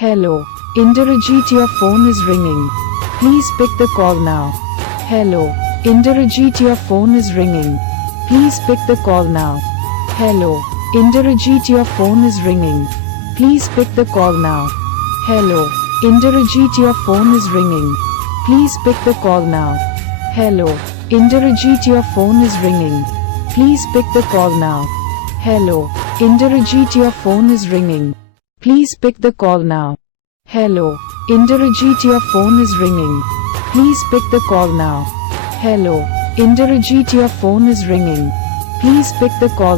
Hello, INDERJEET your phone is ringing. Please pick the call now. Hello, INDERJEET your phone is ringing. Please pick the call now. Hello, INDERJEET your phone is ringing. Please pick the call now. Hello, INDERJEET your phone is ringing. Please pick the call now. Hello, INDERJEET your phone is ringing. Please pick the call now. Hello, INDERJEET your phone is ringing. Please pick the call now. Hello, INDERJEET your phone is ringing. Please pick the call now. Hello, INDERJEET your phone is ringing. Please pick the call.